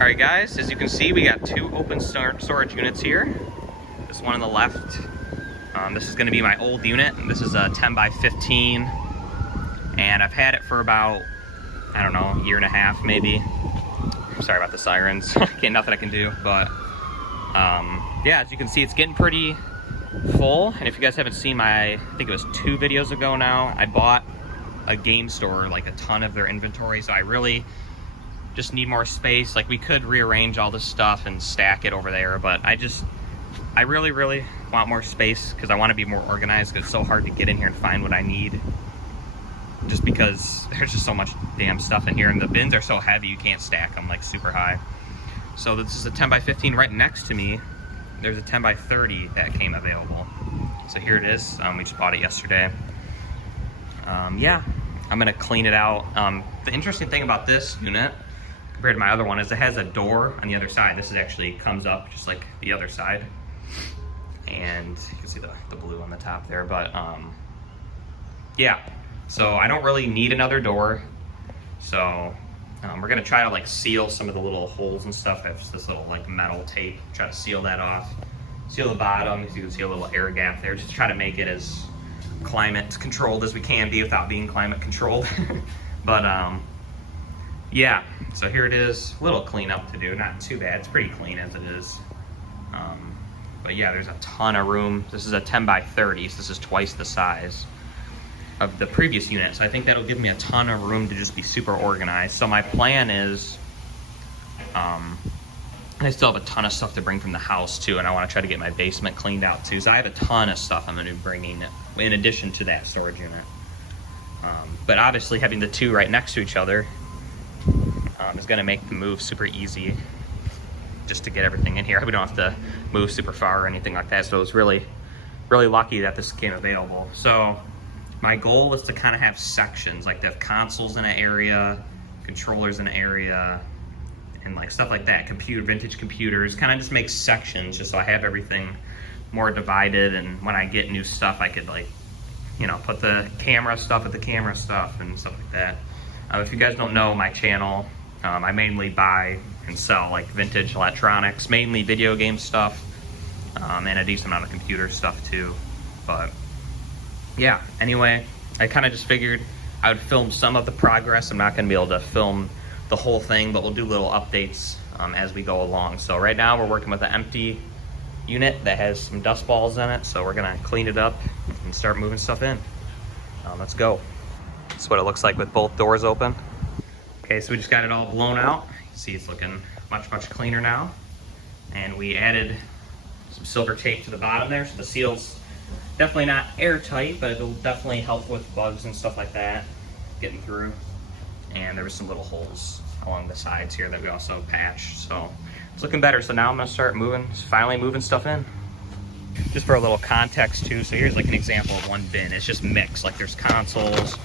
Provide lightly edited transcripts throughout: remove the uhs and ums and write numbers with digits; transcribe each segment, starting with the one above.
Alright guys, as you can see, we got two open storage units here. This one on the left, this is going to be my old unit. This is a 10 by 15, and I've had it for about, I don't know, a year and a half maybe. I'm sorry about the sirens. Nothing I can do, but yeah, as you can see, it's getting pretty full. And if you guys haven't seen my, I think it was 2 videos ago now, I bought a game store, like a ton of their inventory, so I really just need more space. Like, we could rearrange all this stuff and stack it over there, but I really want more space because I want to be more organized, because it's so hard to get in here and find what I need, just because there's just so much damn stuff in here, and the bins are so heavy you can't stack them like super high. So this is a 10 by 15. Right next to me there's a 10 by 30 that came available, so here it is. We just bought it yesterday. Yeah, I'm gonna clean it out. The interesting thing about this unit compared to my other one is it has a door on the other side. This is actually comes up just like the other side, and you can see the blue on the top there. But yeah, so I don't really need another door. So we're gonna try to like seal some of the little holes and stuff. I have this little like metal tape, try to seal that off, seal the bottom, so you can see a little air gap there, just to try to make it as climate controlled as we can be without being climate controlled. But yeah, so here it is. A little cleanup to do, not too bad. It's pretty clean as it is. But yeah, there's a ton of room. This is a 10 by 30, so this is twice the size of the previous unit. So I think that'll give me a ton of room to just be super organized. So my plan is, I still have a ton of stuff to bring from the house too, and I want to try to get my basement cleaned out too. So I have a ton of stuff I'm going to be bringing in addition to that storage unit. But obviously having the two right next to each other is going to make the move super easy, just to get everything in here. We don't have to move super far or anything like that. So it was really lucky that this came available. So my goal is to kind of have sections, like to have consoles in an area, controllers in an area, and like stuff like that, vintage computers, kind of just make sections just so I have everything more divided, and when I get new stuff I could, like, you know, put the camera stuff at the camera stuff and stuff like that. If you guys don't know my channel, I mainly buy and sell like vintage electronics, mainly video game stuff, and a decent amount of computer stuff too. But yeah, anyway, I kind of just figured I would film some of the progress. I'm not going to be able to film the whole thing, but we'll do little updates as we go along. So right now we're working with an empty unit that has some dust balls in it, so we're going to clean it up and start moving stuff in. Let's go. That's what it looks like with both doors open. Okay, so we just got it all blown out. You can see it's looking much cleaner now. And we added some silver tape to the bottom there, so the seal's definitely not airtight, but it'll definitely help with bugs and stuff like that getting through. And there was some little holes along the sides here that we also patched, so it's looking better. So now I'm gonna start finally moving stuff in. Just for a little context too, so here's like an example of one bin. It's just mixed, like there's consoles,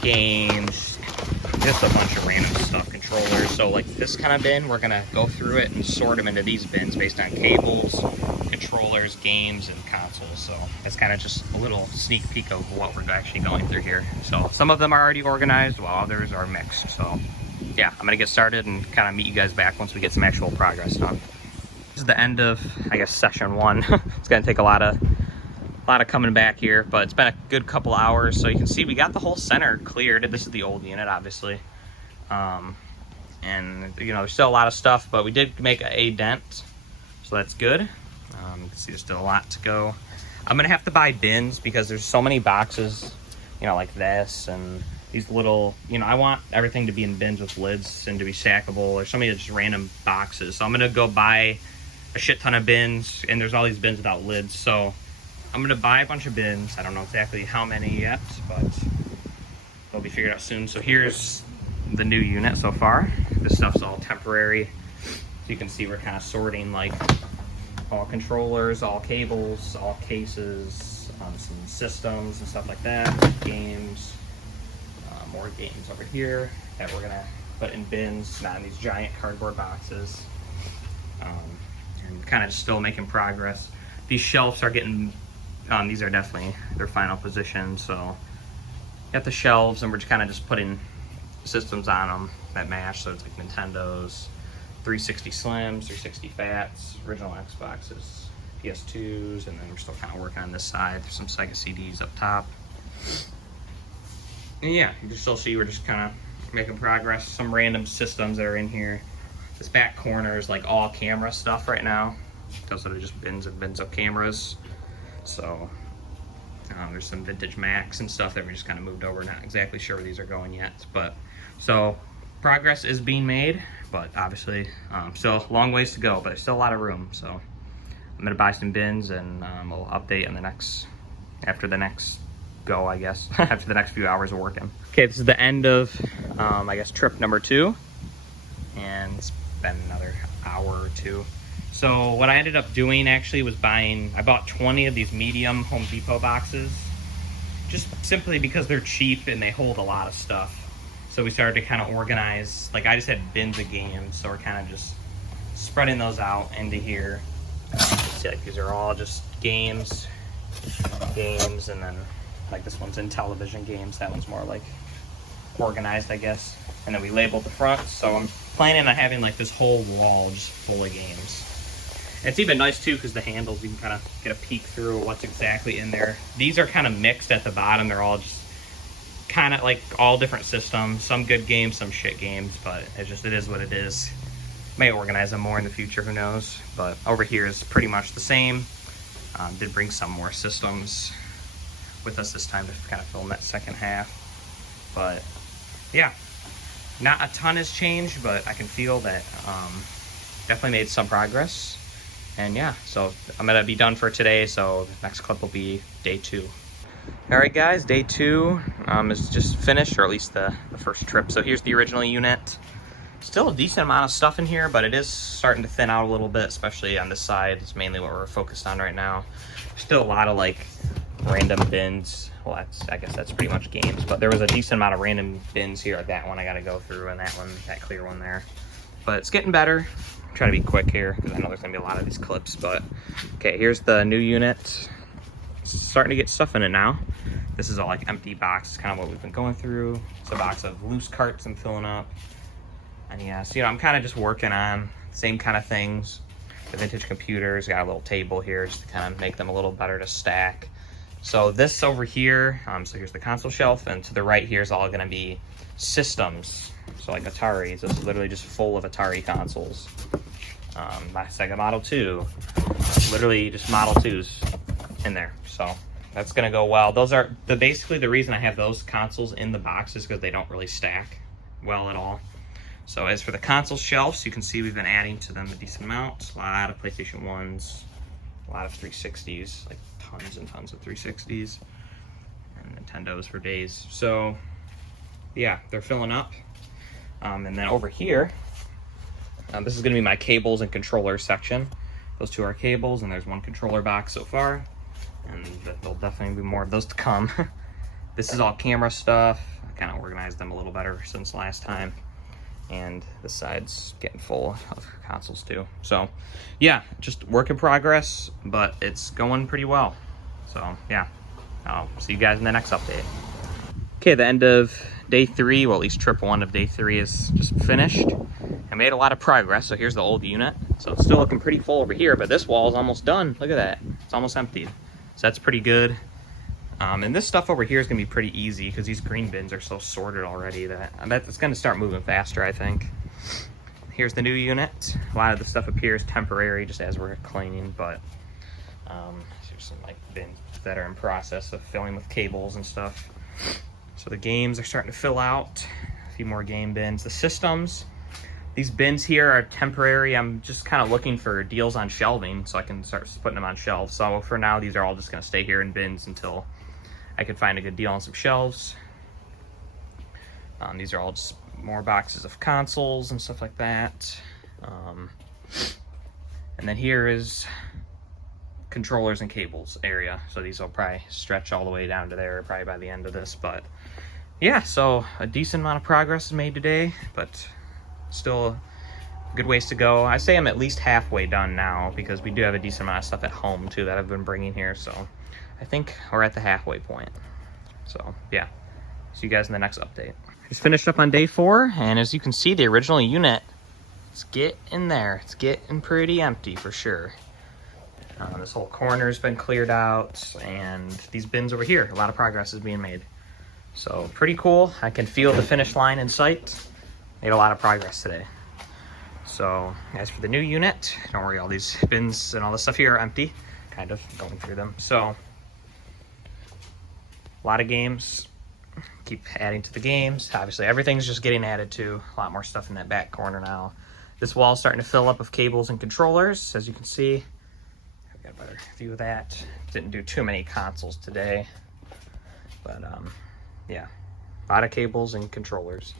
games, just a bunch of random stuff, controllers. So like this kind of bin, we're gonna go through it and sort them into these bins based on cables, controllers, games, and consoles. So it's kind of just a little sneak peek of what we're actually going through here. So some of them are already organized while others are mixed. So yeah, I'm gonna get started and kind of meet you guys back once we get some actual progress done. This is the end of, I guess, session 1. It's gonna take a lot of coming back here, but it's been a good couple hours. So you can see we got the whole center cleared. This is the old unit, obviously. And you know, there's still a lot of stuff, but we did make a dent, so that's good. You can see there's still a lot to go. I'm gonna have to buy bins because there's so many boxes, you know, like this and these little, you know, I want everything to be in bins with lids and to be stackable, or so many just random boxes. So I'm gonna go buy a shit ton of bins, and there's all these bins without lids. So I'm gonna buy a bunch of bins. I don't know exactly how many yet, but they'll be figured out soon. So here's the new unit so far. This stuff's all temporary. So you can see we're kind of sorting like all controllers, all cables, all cases, some systems and stuff like that, games, more games over here that we're gonna put in bins, not in these giant cardboard boxes. And kind of just still making progress. These shelves are getting, these are definitely their final position. So got the shelves, and we're just kind of just putting systems on them that match. So it's like Nintendo's, 360 Slims, 360 Fats, original Xboxes, PS2s, and then we're still kind of working on this side. There's some Sega CDs up top. And yeah, you can still see we're just kind of making progress. Some random systems that are in here. This back corner is like all camera stuff right now. Those are just bins and bins of cameras. So there's some vintage Macs and stuff that we just kind of moved over. Not exactly sure where these are going yet, but so progress is being made, but obviously still a long ways to go, but there's still a lot of room. So I'm gonna buy some bins and we'll update in the next, after the next go, I guess, after the next few hours of working. Okay, this is the end of, I guess, trip number 2, and it's been another hour or two. So what I ended up doing actually was I bought 20 of these medium Home Depot boxes, just simply because they're cheap and they hold a lot of stuff. So we started to kind of organize, like I just had bins of games, so we're kind of just spreading those out into here. See, like these are all just games, and then like this one's in television games, that one's more like organized, I guess. And then we labeled the front, so I'm planning on having like this whole wall just full of games. And it's even nice too because the handles, you can kind of get a peek through what's exactly in there. These are kind of mixed at the bottom. They're all just kind of like all different systems, some good games, some shit games, but it is what it is. May organize them more in the future, who knows. But over here is pretty much the same. Did bring some more systems with us this time to kind of film that second half. But yeah, not a ton has changed, but I can feel that definitely made some progress. And yeah, so I'm gonna be done for today, so the next clip will be day 2. All right guys, day 2 is just finished, or at least the first trip. So here's the original unit. Still a decent amount of stuff in here, but it is starting to thin out a little bit, especially on this side. It's mainly what we're focused on right now. Still a lot of like random bins. Well, I guess that's pretty much games, but there was a decent amount of random bins here. That one I gotta go through, and that one, that clear one there. But it's getting better. Try to be quick here because I know there's gonna be a lot of these clips. But okay, here's the new unit. Starting to get stuff in it now. This is all like empty boxes, kind of what we've been going through. It's a box of loose carts I'm filling up. And yeah, so I'm kind of just working on same kind of things. The vintage computers, got a little table here just to kind of make them a little better to stack. So this over here, so here's the console shelf, and to the right here is all gonna be systems. So like Ataris, this is literally just full of Atari consoles. My Sega Model 2, literally just Model 2s in there. So that's gonna go well. Those are basically the reason I have those consoles in the box is because they don't really stack well at all. So as for the console shelves, you can see we've been adding to them a decent amount. A lot of PlayStation 1s, a lot of 360s, like tons and tons of 360s, and Nintendos for days. So yeah, they're filling up. And then over here, this is gonna be my cables and controllers section. Those two are cables, and there's one controller box so far, and there'll definitely be more of those to come. This is all camera stuff. I kind of organized them a little better since last time. And this side's getting full of consoles too. So yeah, just work in progress, but it's going pretty well. So yeah, I'll see you guys in the next update. Okay, the end of day 3, well at least trip 1 of day 3 is just finished. I made a lot of progress. So here's the old unit. So it's still looking pretty full over here, but this wall is almost done. Look at that, it's almost emptied. So that's pretty good. And this stuff over here is gonna be pretty easy because these green bins are so sorted already that's gonna start moving faster, I think. Here's the new unit. A lot of the stuff up here is temporary just as we're cleaning, but there's some like bins that are in process of filling with cables and stuff. So the games are starting to fill out. A few more game bins. The systems, these bins here are temporary. I'm just kind of looking for deals on shelving so I can start putting them on shelves. So for now, these are all just gonna stay here in bins until I could find a good deal on some shelves. These are all just more boxes of consoles and stuff like that. And then here is controllers and cables area. So these will probably stretch all the way down to there probably by the end of this. But yeah, so a decent amount of progress is made today, but still good ways to go. I say I'm at least halfway done now because we do have a decent amount of stuff at home too that I've been bringing here. So I think we're at the halfway point. So yeah, see you guys in the next update. Just finished up on day 4, and as you can see, the original unit It's getting there. It's getting pretty empty for sure. This whole corner's been cleared out, and these bins over here, a lot of progress is being made. So pretty cool. I can feel the finish line in sight. Made a lot of progress today. So as for the new unit, don't worry, all these bins and all this stuff here are empty. Kind of going through them. So a lot of games. Keep adding to the games. Obviously everything's just getting added to. A lot more stuff in that back corner now. This wall's starting to fill up with cables and controllers, as you can see. Got a better view of that. Didn't do too many consoles today, but yeah, a lot of cables and controllers.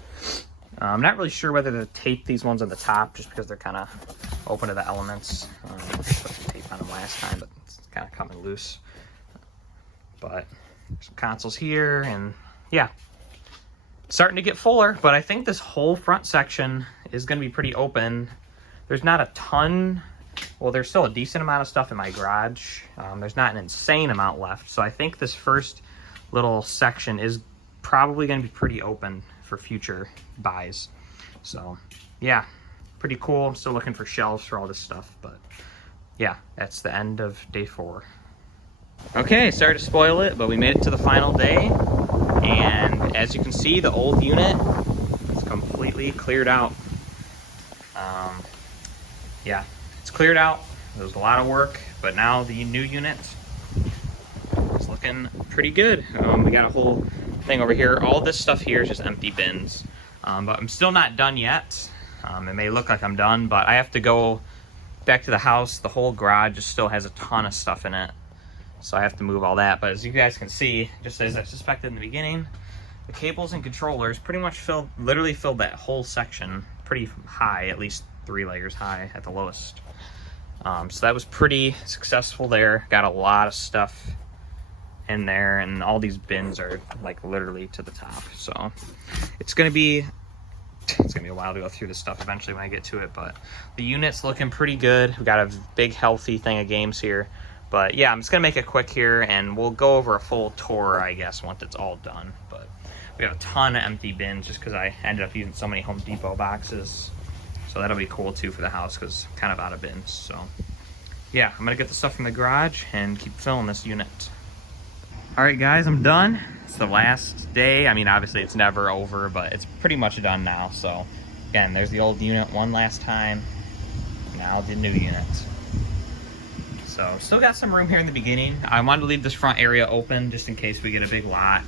I'm not really sure whether to tape these ones on the top just because they're kind of open to the elements. I put some tape on them last time, but it's kind of coming loose. But some consoles here, and yeah, starting to get fuller, but I think this whole front section is going to be pretty open. There's not a ton. Well, there's still a decent amount of stuff in my garage. There's not an insane amount left. So I think this first little section is probably going to be pretty open for future buys. So yeah, pretty cool. I'm still looking for shelves for all this stuff. But yeah, that's the end of day 4. Okay, sorry to spoil it, but we made it to the final day. And as you can see, the old unit is completely cleared out. Yeah. It's cleared out. There was a lot of work, but now the new unit is looking pretty good. We got a whole thing over here. All this stuff here is just empty bins, but I'm still not done yet. It may look like I'm done, but I have to go back to the house. The whole garage just still has a ton of stuff in it, so I have to move all that. But as you guys can see, just as I suspected in the beginning, the cables and controllers pretty much literally filled that whole section pretty high, at least 3 layers high at the lowest. So that was pretty successful there. Got a lot of stuff in there, and all these bins are like literally to the top. So it's gonna be a while to go through this stuff eventually when I get to it, but the unit's looking pretty good. We got a big healthy thing of games here. But yeah, I'm just gonna make it quick here, and we'll go over a full tour, I guess, once it's all done. But we have a ton of empty bins just because I ended up using so many Home Depot boxes. So that'll be cool too for the house because kind of out of bins. So yeah, I'm gonna get the stuff from the garage and keep filling this unit. All right guys, I'm done. It's the last day. I mean, obviously it's never over, but it's pretty much done now. So again, there's the old unit one last time. Now the new unit. So still got some room here in the beginning. I wanted to leave this front area open just in case we get a big lot.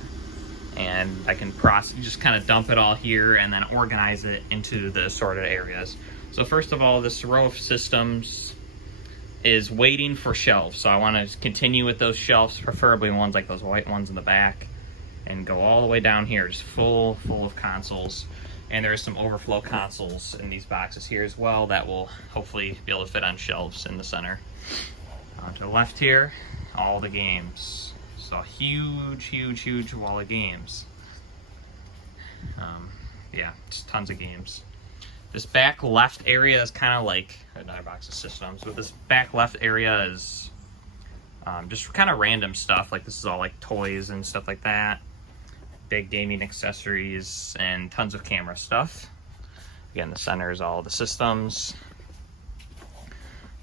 And I can just kind of dump it all here and then organize it into the assorted areas. So first of all, this row of systems is waiting for shelves. So I want to continue with those shelves, preferably ones like those white ones in the back, and go all the way down here, just full of consoles. And there's some overflow consoles in these boxes here as well that will hopefully be able to fit on shelves in the center. To the left here, all the games. So huge wall of games. Yeah, just tons of games. This back left area is kind of like another box of systems, but this back left area is just kind of random stuff. Like this is all like toys and stuff like that. Big gaming accessories and tons of camera stuff. Again, the center is all the systems.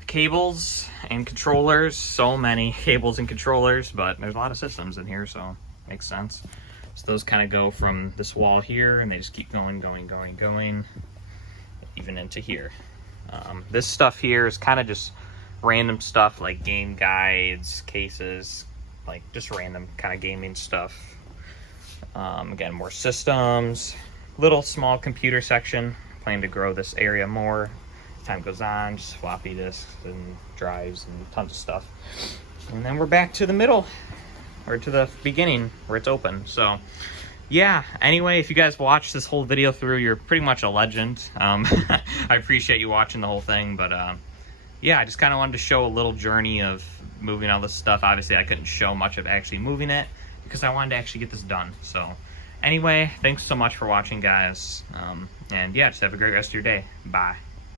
Cables and controllers, so many cables and controllers, but there's a lot of systems in here, so makes sense. So those kind of go from this wall here, and they just keep going, even into here. This stuff here is kind of just random stuff like game guides, cases, like just random kind of gaming stuff. Again, more systems, little small computer section. Plan to grow this area more. Time goes on, just floppy disks and drives and tons of stuff. And then we're back to the middle, or to the beginning where it's open. So yeah, anyway, if you guys watched this whole video through, you're pretty much a legend. I appreciate you watching the whole thing, but yeah, I just kind of wanted to show a little journey of moving all this stuff. Obviously I couldn't show much of actually moving it because I wanted to actually get this done. So anyway, thanks so much for watching, guys. And yeah, just have a great rest of your day. Bye.